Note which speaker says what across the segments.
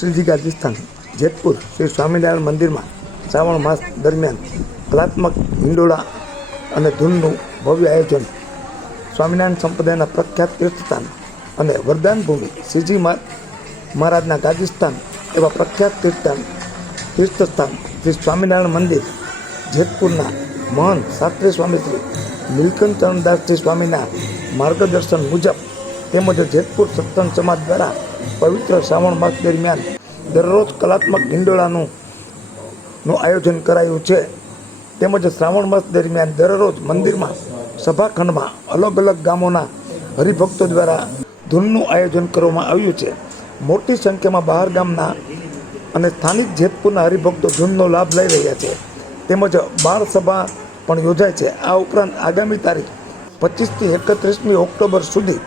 Speaker 1: શ્રીજી ગાજીસ્થાન જેતપુર શ્રી સ્વામિનારાયણ મંદિરમાં શ્રાવણ માસ દરમિયાન કલાત્મક હિંડોળા અને ધૂનનું ભવ્ય આયોજન સ્વામિનારાયણ સંપ્રદાયના પ્રખ્યાત તીર્થસ્થાન અને વરદાન ભૂમિ શ્રીજી મહા- મહારાજના ગાજીસ્થાન એવા પ્રખ્યાત તીર્થસ્થાન તીર્થસ્થાન શ્રી સ્વામિનારાયણ મંદિર, જેતપુરના મહંત શાસ્ત્રી સ્વામી શ્રી નીલકંઠ ચરણદાસજી સ્વામીના માર્ગદર્શન મુજબ તેમજ જેતપુર સત્સંગ સમાજ દ્વારા પવિત્ર શ્રાવણ માસ દરમિયાન દરરોજ કલાત્મક હિંડોળાનું નું આયોજન કરાયું છે. તેમજ શ્રાવણ માસ દરમિયાન દરરોજ મંદિરમાં, સભાખંડમાં અલગ અલગ ગામોના હરિભક્તો દ્વારા ધૂનનું આયોજન કરવામાં આવ્યું છે. મોટી સંખ્યામાં બહાર ગામના અને સ્થાનિક જેતપુરના હરિભક્તો ધૂનનો લાભ લઈ રહ્યા છે. તેમજ બાળ સભા પણ યોજાય છે. આ ઉપરાંત આગામી તારીખ પચીસથી એકત્રીસમી ઓક્ટોબર સુધી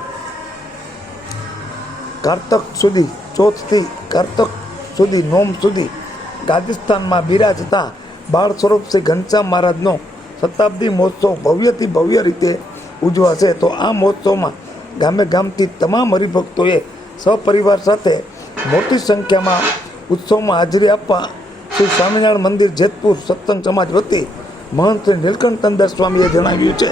Speaker 1: કારતક સુધી, ચોથથી કારતક સુધી, નોમ સુધી ગાજસ્થાનમાં બિરાજતા બાળ સ્વરૂપ શ્રી ઘનશ્યામ મહારાજનો શતાબ્દી મહોત્સવ ભવ્યથી ભવ્ય રીતે ઉજવાશે. તો આ મહોત્સવમાં ગામે ગામથી તમામ હરિભક્તોએ સપરિવાર સાથે મોટી સંખ્યામાં ઉત્સવમાં હાજરી આપવા શ્રી સ્વામિનારાયણ મંદિર જેતપુર સત્સંગ સમાજ વતી મહંત શ્રી નીલકંઠ તંદર સ્વામીએ જણાવ્યું છે.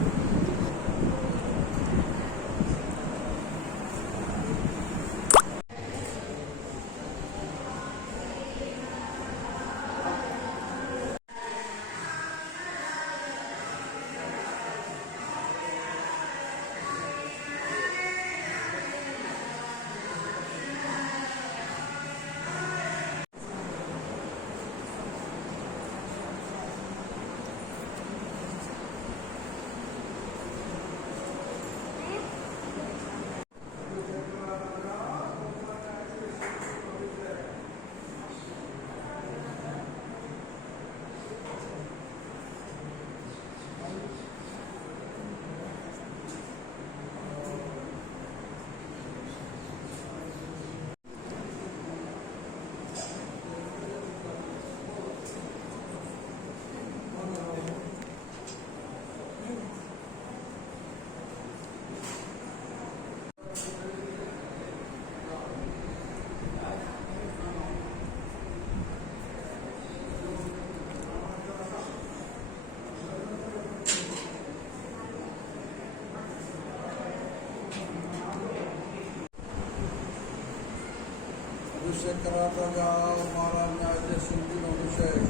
Speaker 2: અભિષેક કરાવતા જાઓ મહારાજને આજે સિદ્ધિનો અભિષેક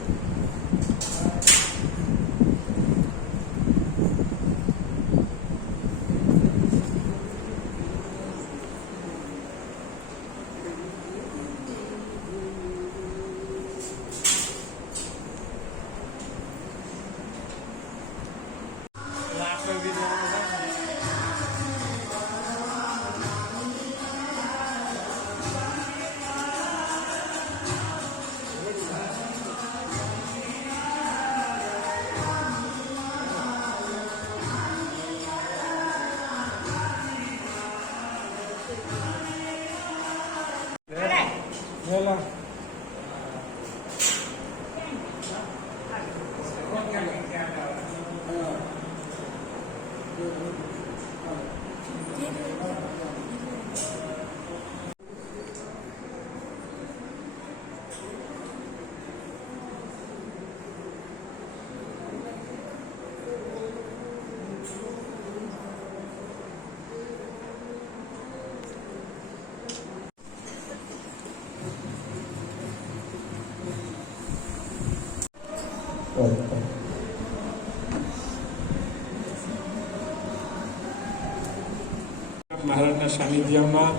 Speaker 3: મહારાજના સાનિધ્યમાં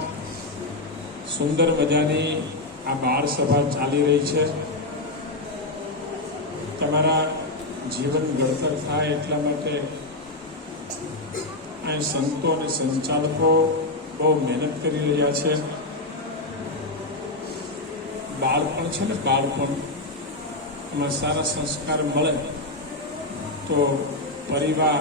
Speaker 3: સુંદર મજાની આ બાળ સભા ચાલી રહી છે. તમારા જીવન ઘડતર થાય એટલા માટે અહીં સંતો અને સંચાલકો બહુ મહેનત કરી રહ્યા છે. બાળપણ છે ને બાળપણ, એમાં સારા સંસ્કાર મળે તો પરિવાર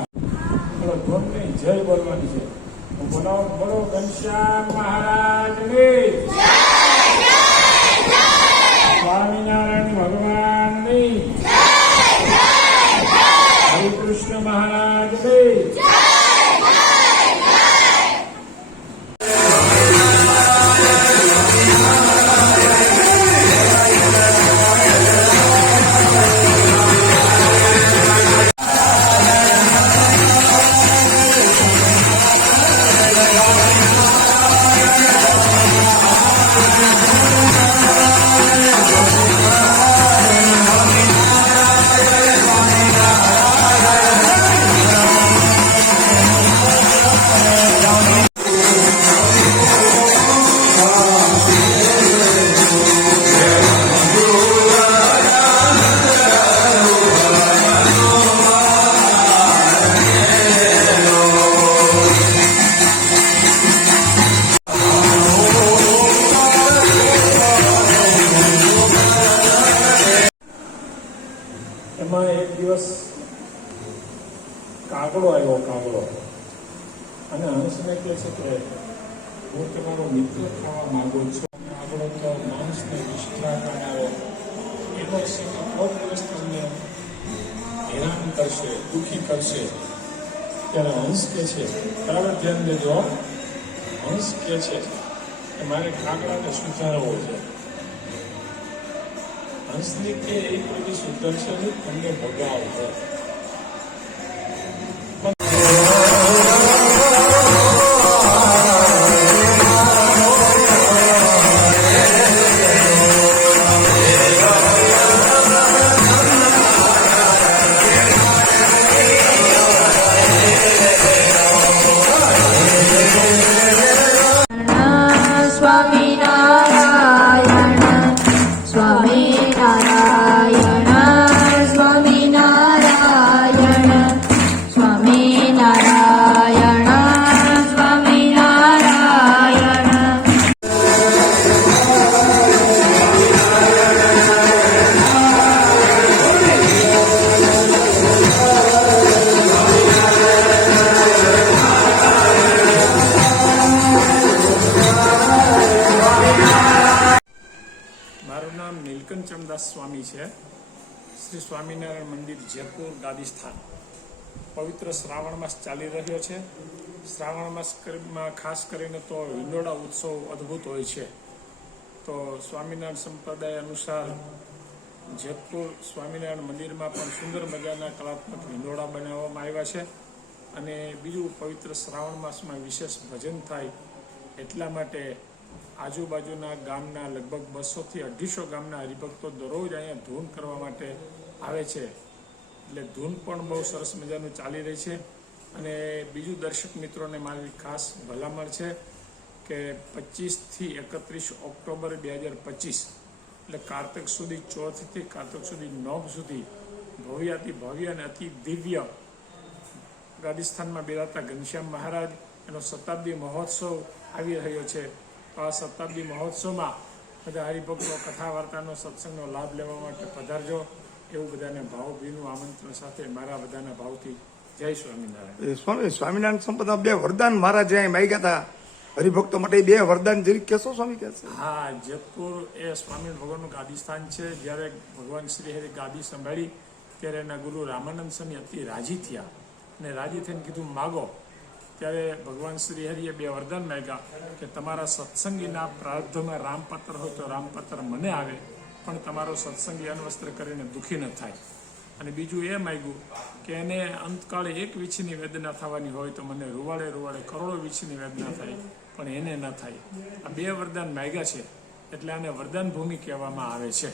Speaker 3: ધોન નહીં જય બોલવાની છે. બોલો બોલો ઘનશ્યામ મહારાજની. સ્વામિનારાયણ અને હંસને કહે છે કે હું તમારો મિત્ર થવા માંગુ છું આપણો તો માણસને વિશ્રા કરનારો એનો છે કે કોઈ દિવસ તમને હેરાન કરશે દુઃખી કરશે ત્યારે હંસ કે છે બરાબર ધ્યાન દેજો હંસ કે છે કે મારે કાગડાને સુધારવો છે હંસની કે એ કોઈ સુધરશે નહીં તમને ભગાવશે
Speaker 4: સ્વામિનારાયણ
Speaker 3: શ્રી સ્વામિનારાયણ મંદિર જયપુર ગાદીસ્થાન પવિત્ર શ્રાવણ માસ ચાલી રહ્યો છે. શ્રાવણ માસમાં ખાસ કરીને તો હિંડોળા ઉત્સવ અદ્ભુત હોય છે. તો સ્વામિનારાયણ સંપ્રદાય અનુસાર જેતપુર સ્વામિનારાયણ મંદિરમાં પણ સુંદર મજાના કલાત્મક હિંડોળા બનાવવામાં આવ્યા છે અને બીજું પવિત્ર શ્રાવણ માસમાં વિશેષ ભજન થાય એટલા માટે આજુબાજુના ગામના લગભગ બસોથી અઢીસો ગામના હરિભક્તો દરરોજ અહીંયા ધૂન કરવા માટે આવે છે. એટલે ધૂન પણ બહુ સરસ મજાનું ચાલી રહી છે. અને બીજું દર્શક મિત્રોને મારી ખાસ ભલામણ છે કે પચીસથી એકત્રીસ ઓક્ટોબર બે હજાર પચીસ, એટલે કારતક સુધી ચોથથી કારતક સુધી નવ સુધી ભવ્યાતિ ભવ્ય અને અતિ દિવ્ય રાજસ્થાનમાં બિરાજતા ઘનશ્યામ મહારાજ, એનો શતાબ્દી મહોત્સવ આવી રહ્યો છે. શતાબ્દી મહોત્સવમાં બધા હરિભક્તો કથા વાર્તાનો સત્સંગનો લાભ લેવા માટે પધારજો. એવું બધાને ભાવભીનું આમંત્રણ સાથે મારા બધાના ભાવથી જય સ્વામિનારાયણ.
Speaker 1: સ્વામી સ્વામિનારાયણ સંપદા બે વરદાન મારા અહીં માગ્યા હતા હરિભક્તો માટે બે વરદાન જરી કહેશો સ્વામી કહેશે
Speaker 3: હા જેતપુર એ સ્વામી ભગવાનનું ગાદીસ્થાન છે. જ્યારે ભગવાન શ્રી હરિ ગાદી સંભાળી ત્યારે એના ગુરુ રામાનંદ સ્વામી અતિ રાજી થયા. અને રાજી થઈને કીધું માગો ત્યારે ભગવાન શ્રી હરિએ બે વરદાન માગ્યા કે તમારા સત્સંગીના પ્રાર્ધમાં રામપત્ર હોય તો રામપત્ર મને આવે, પણ તમારો સત્સંગી અનવસ્ત્ર કરીને દુઃખી ન થાય. અને બીજું એ માગ્યું કે એને અંતકાળે એક વીછીની વેદના થવાની હોય તો મને રૂવાડે રૂવાડે કરોડો વીછીની વેદના થાય, પણ એને ન થાય. આ બે વરદાન માગ્યા છે, એટલે આને વરદાન ભૂમિ કહેવામાં આવે છે.